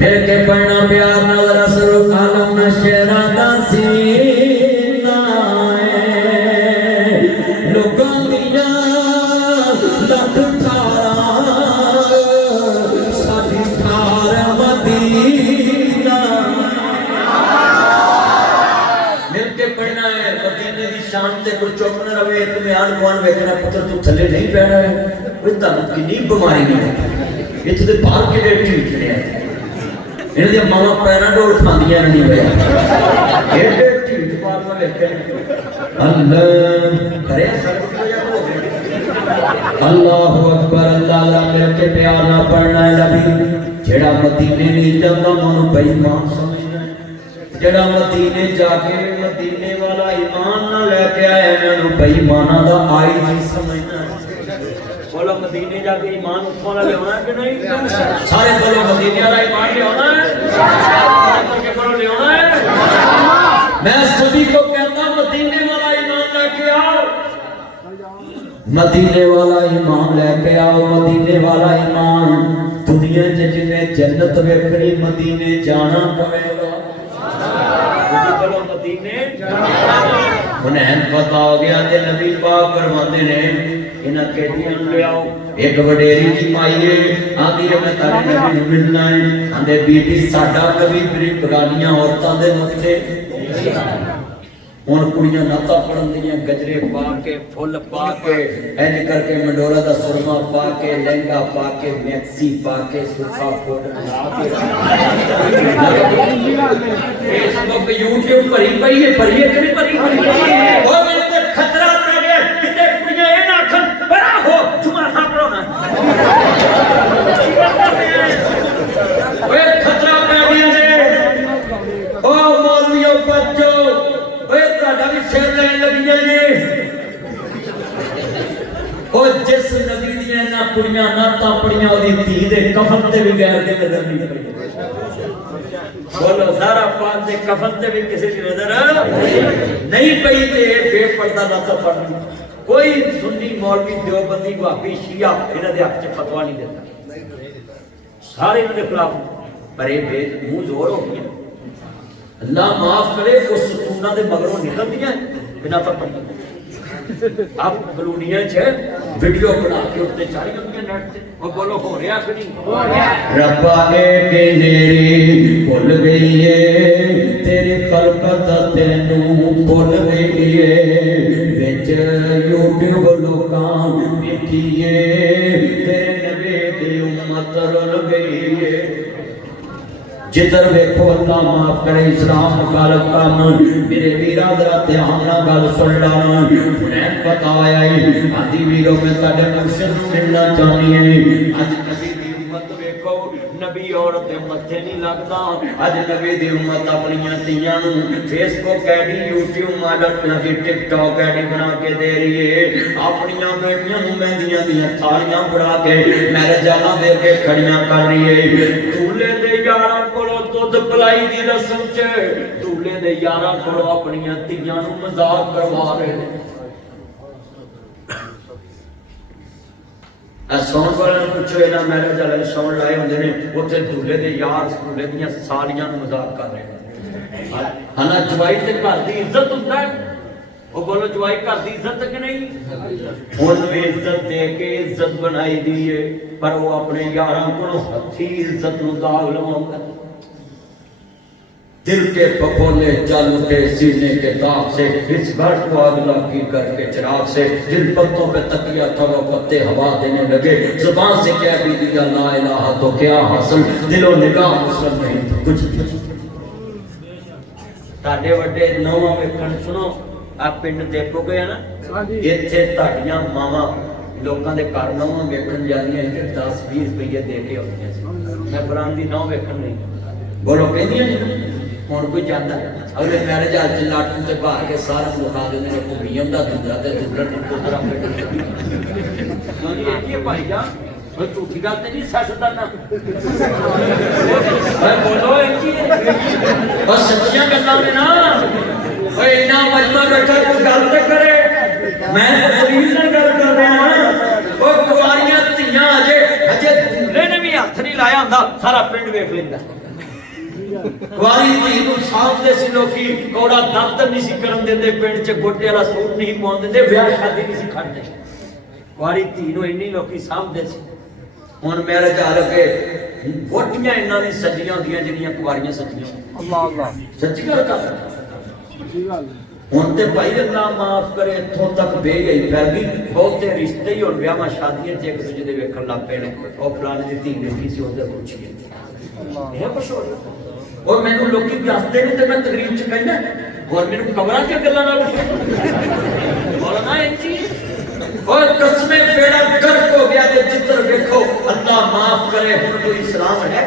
मिल के पढ़ना प्यार नाल रसूल आलम नशेरा दा सीना लोकां दियां लख थारां साडी थार मदीना। मिल के पढ़ना है मदीने दी शान ते कोई चुप न रवे तुम्हें आन गुआन वेखना पुत्र तू थले नहीं पैना है कोई तुहानू किन्नी बीमारी नहीं है इत्थे ते बाहर किहड़े ढीठ ने इन्हां दी मावां पैराडोल खांदियां नहीं होया एडे ढीठ पाल में वेखे अल्लाह करे सब कुछ या हो गए अल्लाहु अकबर अल्लाह ला मिल के प्यार ना पढ़ना है नबी जेड़ा मदीने नहीं जांदा मानू बेईमान समझदा जेड़ा मदीने जाके मदीने वाला ईमान ना लेके आया मैनू बेईमाना दा आई जी समझना। बोलो मदीने जाके ईमान उठा वाला लेना है कि नहीं सारे बोलो मदीने वाला ईमान लेना है करके बोलो लेना है। मैं सभी को कहता मदीने वाला ईमान लेके आओ मदीने वाला ईमान लेके आओ मदीने वाला ईमान दुनिया च जिन्हें जन्नत वेखनी मदीने जाना पवेगा। बोलो मदीने उन्हें पता हो गया कि नबी पाक फरमाते ने इन्हां केटियां ले आओ एक वडेरी की माई है आंदी है मैं तारे नबी नूं मिलना है आंदे बीबी साडा कभी मेरी बगानियां औरतां दे मत्थे हुण कुड़ियां नाता पढ़न दियां गजरे पा के फुल पा के इंज करके मंडोरा दा सुरमा पा के लहंगा पा के मैक्सी पा के सुखा पाउडर ला के फेसबुक यूट्यूब भरी पई है कि नहीं भरी ओ मेरे ते खतरा पै गया किते कुड़ियां ए ना आखन बड़ा हो जुमाना पढ़ाना ओए खतरा पै गया ने ओ मौलवियों बच्चो भी सिर लैन लगियां ने और जिस नबी दी इन्हां कुड़ियां नातां पढ़ियां ओदी धी दे कफन ते भी गैर दी नजर नहीं पई। बोलो सारा पाक दे कफन ते भी किसी दी नजर नहीं पई ते बेपर्दा नाता पढ़नी कोई सुन्नी मौलवी देवबंदी वहाबी शिया इन्हां दे हक च फतवा नहीं देता सारे इन्हां दे खिलाफ पर ये मुंह जोर हो गया अल्लाह माफ करे उस सुकूना दे मगरों निकल दिया बिना तो अब कॉलोनियां च वीडियो बना के उत्ते चारी गंदियां नेट ते और बोलो हो रहा कि नहीं हो रहा रब्बा के नेरे भुल गई है तेरी खलकत तेनू भुल गई है विच यूट्यूब लोकां देखिए तेरे नबी दी उम्मत रुल गई है जिधर वेखो अल्लाह माफ करे इस्लाम मुखालफ काम मेरे वीरा जरा ध्यान ना गल सुन ला मैं पता आया आदि वीरों में ताड़े मुर्शिद मिलना चाहनी है आज नबी दी उम्मत वेखो नबी औरत दे मत्थे नहीं लगदा आज नबी दी उम्मत अपनी तियां नु फेसबुक आईडी यूट्यूब मॉडल की टिकटॉक आईडी बना के दे रही है अपनी बेटियां नु मेहंदियां दी थालियां बना के मैरिजां दे के खड़ियां कर रही है दूल्हे दे यारां दुध पलाई दी रस्म च दूल्हे दे यारां कोलों अपनी धीआं नूं मजाक करवा रहे ने सौन वाले पूछो इन्हां मैरिज वाले सौन लाए होंदे ने उत्थे दूल्हे दे यार दूल्हे दीयां सालियां नूं मजाक कर रहे हैं हालां जवाई ते घर दी इज्जत हुंदा है ओ बोलो जवाई घर दी इज्जत कि नहीं हुण इज्जत दे के इज्जत बनाई दी है पर वो अपने यारां कोलों हथी इज्जत नूं दाग लवाउंदा दिल के पपोले जल उठे सीने के दाग से इस घर को आग लगी करके चिराग से दिल पत्तों पे तकिया था वो पत्ते हवा देने लगे जुबान से क्या भी दिया ला इलाहा तो क्या हासिल दिलो निगाह मुस्लिम नहीं कुछ ताड़े वड्डे नौवां वेखण सुनो आप पिंड देखोगे है ना इत्थे ताड़ियां मावां लोकां दे घर नौवां वेखण जांदियां इत्थे 10-20 रुपए दे के आउंदियां मैं फलाण दी नौ वेखण नहीं बोलो कहंदियां हुण कोई जांदा अगले मैरिज हाल च लाटू च भा के सारा मुखा देंदे ने भूमियम दा दुंदा ते दुल्हन पुत्रा ये की भाई जा कोई झूठी गल ते नहीं सच दा ना बोलो एक ही बस सच्चियां गल्लां ने ना ओए इना मजमा बैठा कोई गल ते करे मैं दलील नाल गल कर रहा हां ओ कुआरियां धीयां अजे दूल्हे ने भी हत्थ नहीं लाया हुंदा सारा पिंड वेख लेंदा कुआरी धी नूं सामदे सी लोकी कौड़ा दातन नहीं सी करन देंदे पिंड च गोटे वाला सूट नहीं पाउण देंदे ब्याह शादी नहीं सी करदे कुआरी धी नूं इन्नी लोकी सामदे सी हुण मैरिज आ लगे वोटियां इन्हां ने सजियां होंदियां जिहड़ियां कुआरियां सजियां अल्लाह अल्लाह सच्ची गल कर सच्ची गल हुण ते भाई अल्लाह माफ करे इत्थों तक बे गई फैल गई बहुते रिश्ते ही हुण ब्याहां शादियां च एक दूजे दे वेखण लग पे ने ओ फलाने दी धी वेखी सी ओहदे पुछिए अल्लाह ये कुछ हो और मैनू लोकी दसदे ने ते मैं तकरीर च कहना और मैनू कमरा च गल्लां ना बोलना इंजी और कसमे बेड़ा गर्क हो गया ते चित्र देखो अल्लाह माफ करे हुण कोई इस्लाम है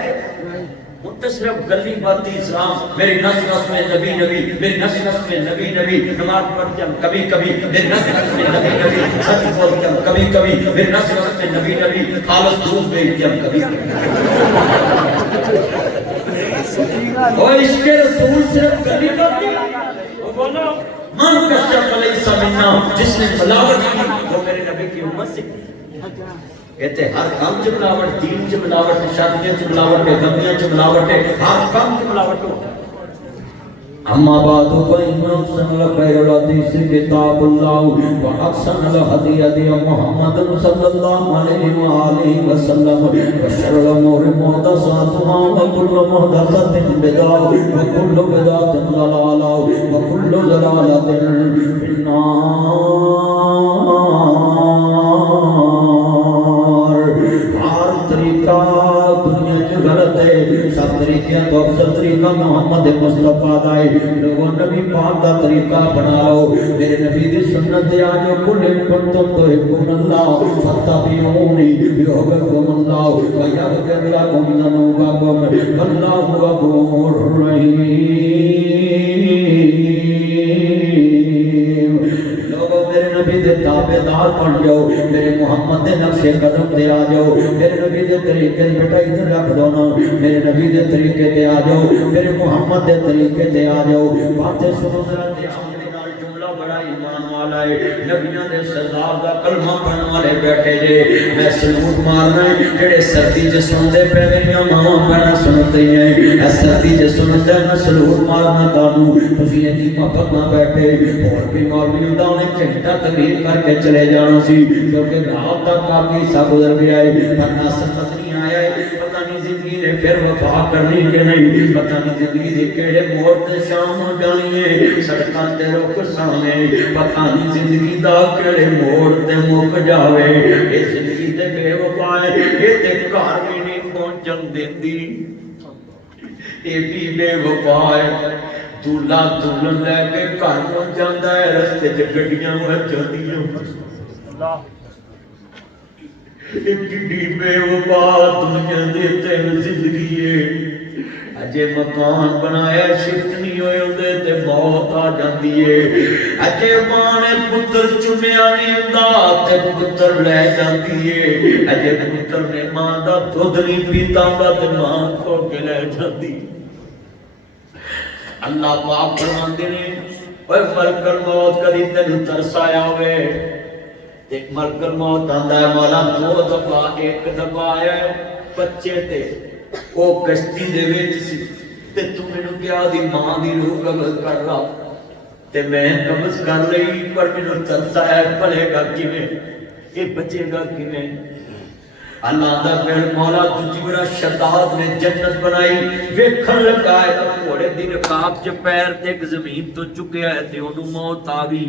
हुण तो सिर्फ गली बाती इस्लाम मेरी नस नस में नबी नबी मेरी नस नस में नबी नबी नमाज पढ़ते हम कभी कभी मेरी नस नस में नबी नबी सच बोलते हम कभी कभी मेरी नस नस में नबी नबी खालस दूध बेचते हम कभी और इसके रसूल सिर्फ गली बाती बोलो मन कश्यप अलैहि मिन्ना जिसने मिलावट की वो मेरे नबी की उम्मत से कहते हर काम च मिलावट दीन च मिलावट शादियां च मिलावट है गमियां च मिलावट है हर काम च मिलावट हो अम्मा बादु फ़इन्ना अहसनल खैरल हदीस किताबुल्लाह व अहसनल हदी हदी मुहम्मद सल्लल्लाहु अलैहि व आलिहि वसल्लम व शर्रुल उमूरि मुहदसातुहा व कुल्लु मुहदसतिन बिदअह व कुल्लु बिदअतिन ज़लाला व कुल्लु ज़लालतिन फिन्नार हर तरीका दुनिया च गलत है सब तरीके तो अफजल तरीका मोहम्मद मुस्तफा दा है लोगों नबी पाक दा तरीका बना लो मेरे नबी दी सुन्नत ते आ जो कुल कुंतुम तुहिब्बुन अल्लाह फत्तबिऊनी युहिब्बुकुम अल्लाह व यग़फिर लकुम ज़ुनूबकुम वल्लाहु गफूरुर रहीम लोगों मेरे नबी दे ताबेदार बन जाओ मेरे मोहम्मद दे नक्शे कदम ते आ जाओ मेरे नबी दे तरीके बेटा इधर रख दो ना मेरे नबी दे तरीके ते आ जाओ मेरे मोहम्मद दे तरीके ते आ जाओ बातें सुनो जरा ध्यान नाल जुमला बड़ा ईमान वाला है नबियां दे सरदार दा कलमा पढ़न वाले बैठे जे मैं सलूट मारना है जेड़े सर्दी च सुनदे पे मेरियां मावां भैणां सुनदी हैं ए सर्दी च सुनदे मैं सलूट मारना तानू तुसी इतनी मोहब्बत ना बैठे और भी मौलवी हुंदा उन्हें घंटा तकरीर करके चले जाना सी क्योंकि रात तक काफी सा गुजर गया है वरना समझ नहीं आया है पता नहीं जिंदगी ने फिर वफा करनी कि नहीं पता नहीं जिंदगी दे केड़े मोड़ ते शाम हो जानी है सड़कां ते रुक सामे पता नहीं जिंदगी दा केड़े मोड़ ते मुक जावे ये जिंदगी ते बेवफा है ये ते घर भी नहीं पहुंचन देंदी एडी बेवफा है दूल्हा दुल्हन लैके घर पहुंच जाता है रस्ते च गड्डियां मर जांदियां किड्डी बेवफा दुनिया दे तेन जिंदगी है अजे मकान बनाया शिफ्ट नहीं होए उदे ते मौत आ जांदी है अजे मां ने पुत्र चुनिया नहीं हुंदा ते पुत्र ले जांदी है अजे पुत्र ने मां दा दुध नहीं पीता हुंदा ते मां खो के ले जांदी अल्लाह पाक फरमाते ने ओए मलकल मौत कदी तेनू तरस आया होवे ते मलकल मौत आंदा है मौला दो दफा एक दफा आया बच्चे ते ओ कश्ती दे विच सी ते तू मेनू क्या दी मां दी रूह कब्ज कर ला ते मैं कब्ज कर लई पर मेनू तरस आया भलेगा किवें ये बचेगा किवें अल्लाह दा फिर मौला दूजी बड़ा शताब ने जन्नत बनाई वेखण लगा है घोड़े दी रकाब च पैर ते एक जमीन तो चुकिया है ते ओनू मौत आ गई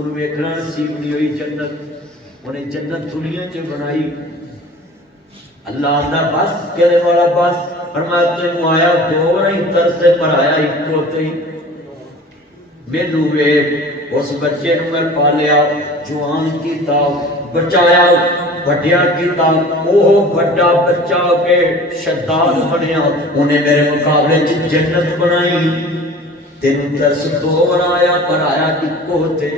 उन वेखना नसीब नहीं हुई जन्नत उन्हें जन्नत दुनिया च बनाई अल्लाह दा बस कहने वाला बस फरमाया तेनू आया दो नहीं तरसे पर आया इको ते मैनू वेख उस बच्चे नू मैं पालिया जवान कीता बचाया वड्डिया कीता ओह बड़ा बच्चा के शद्दाद बनया उन्हें मेरे मुकाबले च जन्नत बनाई तेनू तरस दो आया पर आया इको ते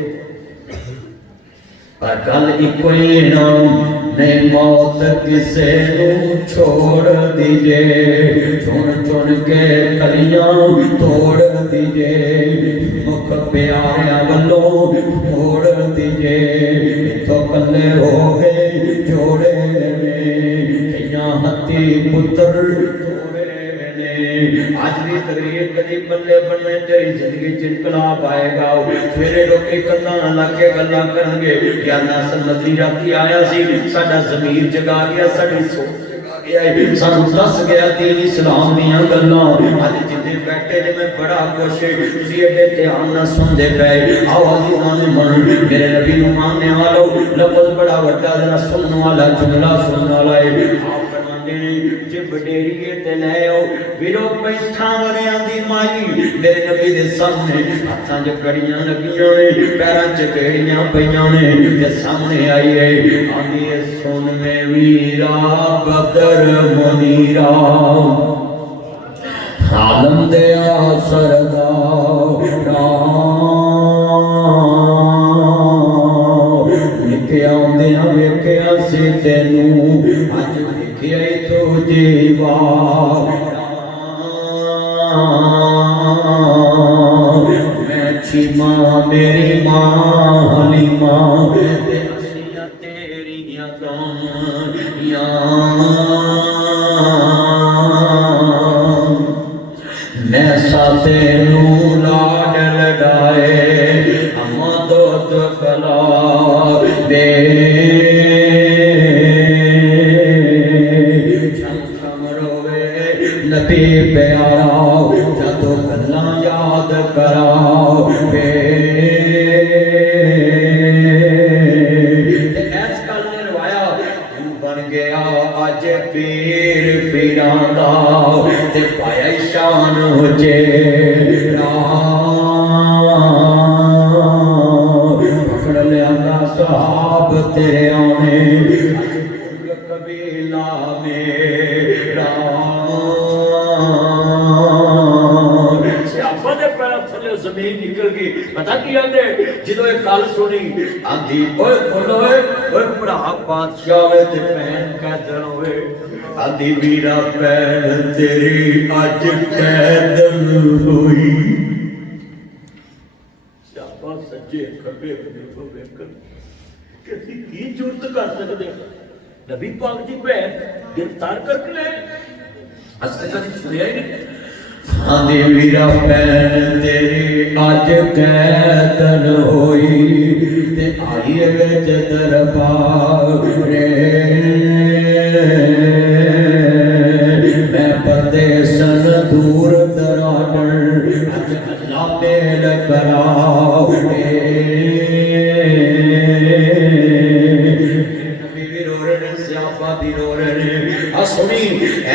पर गल इको ही ना नहीं मौत किसे नू छोड़ दीजे चुन चुन के कलियां तोड़ दीजे मुख प्यारिया वल्लों मोड़ दीजे तो कल्ले हो गए जोड़े में कईयां धी पुत्र आज भी तकरीर कदी बल्ले बनने तेरी जिंदगी च इनकलाब आएगा। फिर लोग कदा लग के गल्लां करनगे यार नासर नजरी राती आया सी साडा ज़मीर जगा गया साडी सोच जगा गया सानू दस गया दीन इस्लाम दियां गल्लां। अज जिन्ने बैठे ने मैं बड़ा खुश तुसीं एडे ध्यान नाल सुनदे पए आओ अल्लाह मन मेरे नबी नूं मानने वालो लफ्ज़ बड़ा वड्डा जरा सुनने वाला जुमला सुनने वाला है। जे वडेरीए ते ले आओ वीरो बैठा बने आंदी माई मेरे नबी दे सामने हाथां च कड़ियां लगियां ने पैरां च केड़ियां पईयां ने ते सामने आई है आंदी है सुन में वीरा बदर मुनीरा आलम दे सरदार निके आंदियां वेखिया सी तैनूं अज वेखिया तू जीवा मैं छीमा मेरी मां हलीमा तेरिया कौनियां मैं साथे नू लाड लडाए अम्मा दूध पिला दे नबी प्यारा जदों गल्लां याद कराओ इस गल ने रवाया तू बन गया अज पीर पीरां दा ते पाया शान उचे पकड़ लिया सहाब तेरे आने कबीला मेरा जमीन निकल गई पता की आंदे जो गल सुनी आंधी ओए बोलो ओए भरा बादशाह वे ते भैन कैदन होए आंधी वीरा भैन तेरी अज कैदन होई सियापा सच्चे खब्बे को वेखन किसी की जुर्त कर सकदे नबी पाक दी भैन गिरफ्तार करके ले असल कभी सुनिया ही नहीं आंधी वीरा भैन तेरी अज कैदन होई ते आई विच दरबार मैं परदेसन दूर दराडन अज अल्लाह मेल कराओ सुनी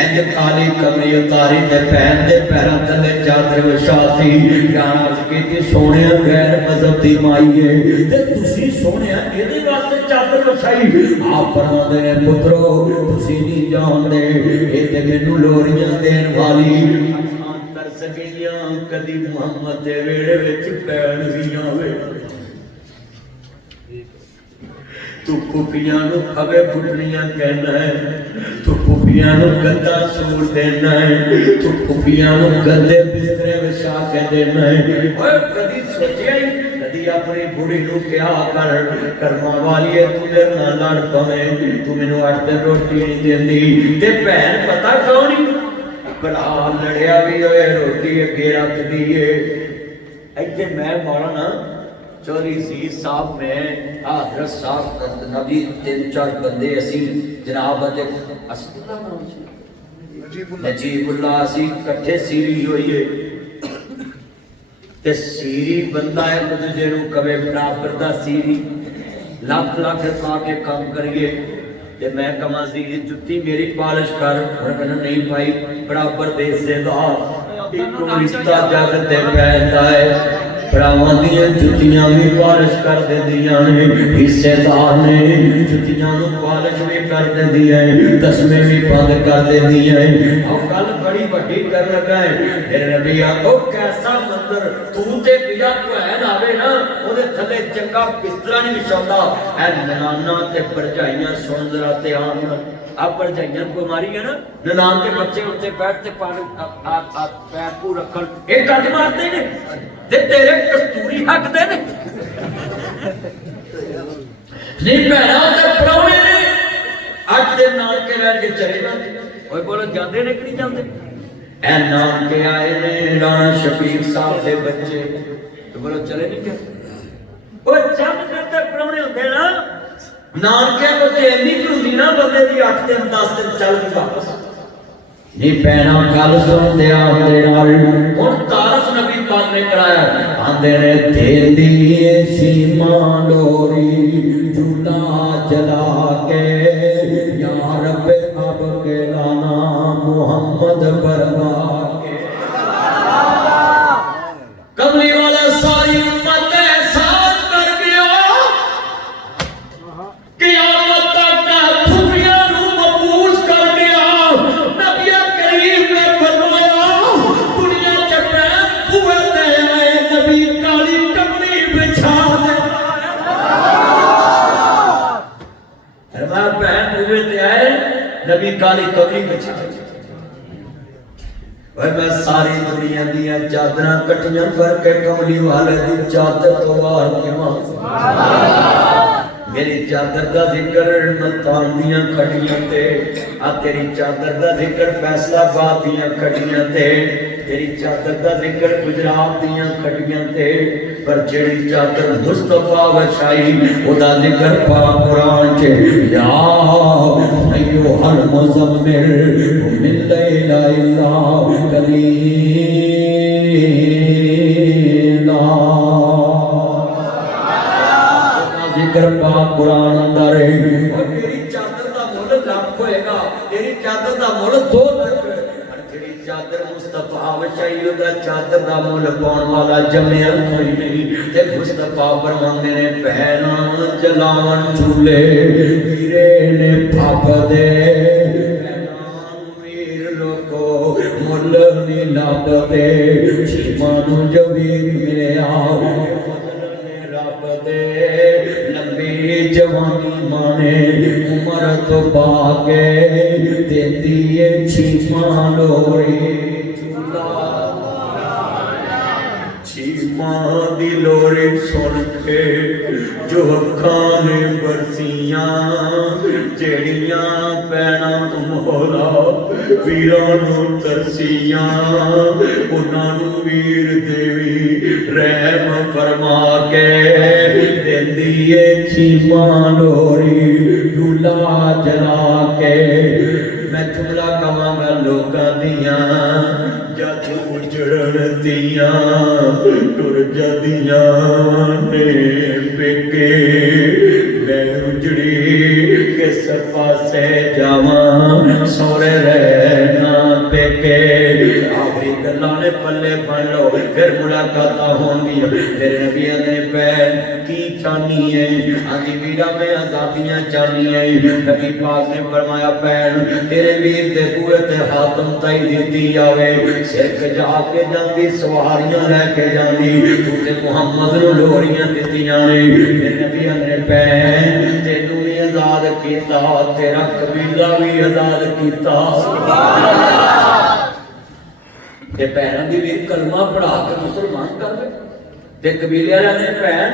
इंज काली कमरी उतारी ते भैन दे पैरां थले चादर विछाती यार कीती सोने गैर मजहब दी माई है ते तुसी सोने इहदे वास्ते चादर विछाई आप फरमांदे ने पुत्रो तुसी नहीं जानदे ए ते मैनू लोरियां देण वाली कर सकेगियां कदी मुहम्मद दे वेड़े विच पैण भी आवे तू पुपियां नू खबे पुटनियां कहना है तू पुपियां नू गद्दा सूर देना है तू पुपियां नू गद्दे बिस्तरे विछा के देना है ओए कदी सोचिया ही कदी अपनी बुढ़ी नू क्या कर कर्मा वाली है तू मेरे नाल लड़ पवे तू मैनू 8 दिन रोटी नहीं देंदी ते भैन पता कौन ही भरा लड़िया भी होए रोटी अगे रख दीए इत्थे मैं मौलाना चौधरी ज़ीर साहब में हज़रत साहब नबी 3-4 बंदे असी जनाब अते नजीबुल्लाह असी इकट्ठे सीरी होइए ते सीरी बंदा है दूजे नूं कवे बराबर दा सीरी लख लख पा के काम करिए ते मैं कमा ज़ीर जुत्ती मेरी पालिश कर कहना नहीं भाई बराबर दे हिस्सेदार इको रिश्ता जग ते पैदा है भरावां दियां जुत्तियां भी पालिश कर देंदियां ने हिस्सेदार ने जुत्तियां नूं पालिश भी कर देंदियां तस्मे भी बंद कर देंदियां और गल बड़ी वड्डी कर लगा है मेरे नबी ओ कैसा मंदिर तू ते पिया भैन आवे ना ओदे थल्ले चंगा बिस्तरा नहीं विछाउंदा ऐ ननाना ते भरजाइयां सुन जरा ध्यान नाल आप भरजाइयां बीमारी है ना ननान के बच्चे उत्ते बैठ ते पानी पैर को रखन ए गज मारदे ने ते तेरे कस्तूरी हक दे ने नहीं भैणा ते परौणे ने अज दे नाल के रह के चले जांदे ओए बोलो जाते ने कि नहीं जाते? ए नाम के आए ने राणा शबीर साहब के बच्चे, तो बोलो चले नहीं क्या? ओए जब तक प्राहुणे होंदे ना नानके को ते इन्नी हुंदी ना बंदे दी 8 दिन 10 दिन चल के वापस नी पैना गल सुन दे आंदे नाल हुन तारफ नबी पाक ने कराया आंदे ने तेंदी सीमा डोरी झूला चला के या रब अब के लाना मोहम्मद फरमा के कमली वाला सारी उम्मत एहसान कर गया क़यामत तक खुफिया नू मबूस कर गया। नबी करीम ने फरमाया दुनिया च पैर हुए ते आए नबी काली कमली बिछा दे फरमाया पैर हुए ते आए नबी काली कमली बिछा दे। मैं सारी दुनिया दियां चादरां कट्टियां करके कमली वाले दी चादर तो बाहर निकाल मेरी चादर का जिक्र नतान दियां खड़ियां ते आ तेरी चादर का जिक्र फैसलाबाद दियां खड़ियां ते तेरी चादर का जिक्र गुजरात दियां खड़ियां ते पर जेड़ी चादर मुस्तफा वछाई ओदा जिक्र पाक कुरान च या अय्यो हल मुज़म्मिल मिन लैला इल्ला कलीला जिक्र पाक कुरान अंदर है। और तेरी चादर दा मुल लाख होएगा, तेरी चादर दा मुल 2 लाख है। और तेरी चादर मुस्तफा वछाई ओदा चादर दा मुल पाउण वाला जम्मिया कोई नहीं ते मुस्तफा फरमांदे ने पैना जलावन झूले वीरे ने फप दे वीर लोको मुल नी लभदे सीमा नू जवीर मिलिया रब दे जवानी माने उमर तो बागे देती है छीमा लोरी छीमा दी लोरी सुन के जो अखां ने बरसियां जेड़ियां पैना मोहरा वीरां नू तरसियां उन्हां नू वीर देवी रहम फरमा के देंदी है छीमा लोरी झूला जला के। मैं जुमला कवांगा लोकां दियां जद उजड़न दियां टुर जदियां ने पेके मैं उजड़ी किस पासे जावां सोरे रहना पेके। आखिरी गल्लां ने पल्ले बन लो फिर मुलाकातां होंगियां। मेरे नबी ने पैन की चाहनी है आदि वीरा में आजादियां चाहनी है। नबी पाक ने फरमाया पैन तेरे वीर दे बूहे ते हातम ताई देती आवे सिर कजा के जांदी सवारियां लेके जांदी तू ते मुहम्मद नू लोहरियां दित्तियां ने। मेरे नबी ने पैन तेनू भी आजाद कीता तेरा कबीला भी आजाद कीता सुभान अल्लाह। ते पैरां दी वीर कलमा पढ़ा के मुसलमान कर दे ते कबीले वाले ने पैन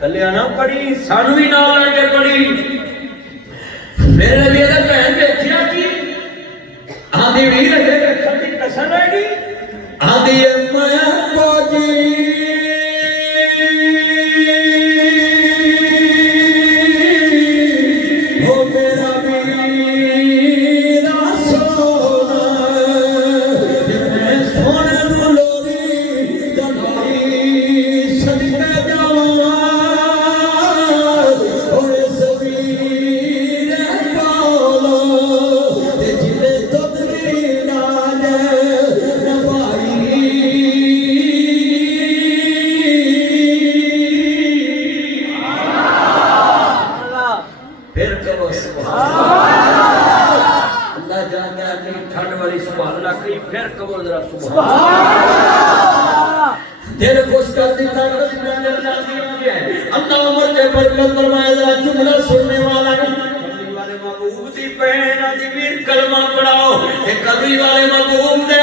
कल्याण पढ़ी सानू भी नाल लगे पढ़ी। मेरे नबी दा भैन देखिया कि आंदी वीर दे देखण दी कसर रह गई आंदी मैं को जी हो मेरा वीर सोना मैं सोने नू लोरी दलाई सदके जावा और सवीर पालो ते जिले तदरी नाल नभाई। फिर कहो सुभान अल्लाह जानता है कि ठंड वाली सुभान अल्लाह की फिर कहो जरा सुभान दिल खुश कर देता अल्लाह उम्र के बरकत फरमाए जरा जुमला सुनने वाला कमली वाले महबूब दी पहना दी वीर कलमा पढ़ाओ ए कमली वाले महबूब दे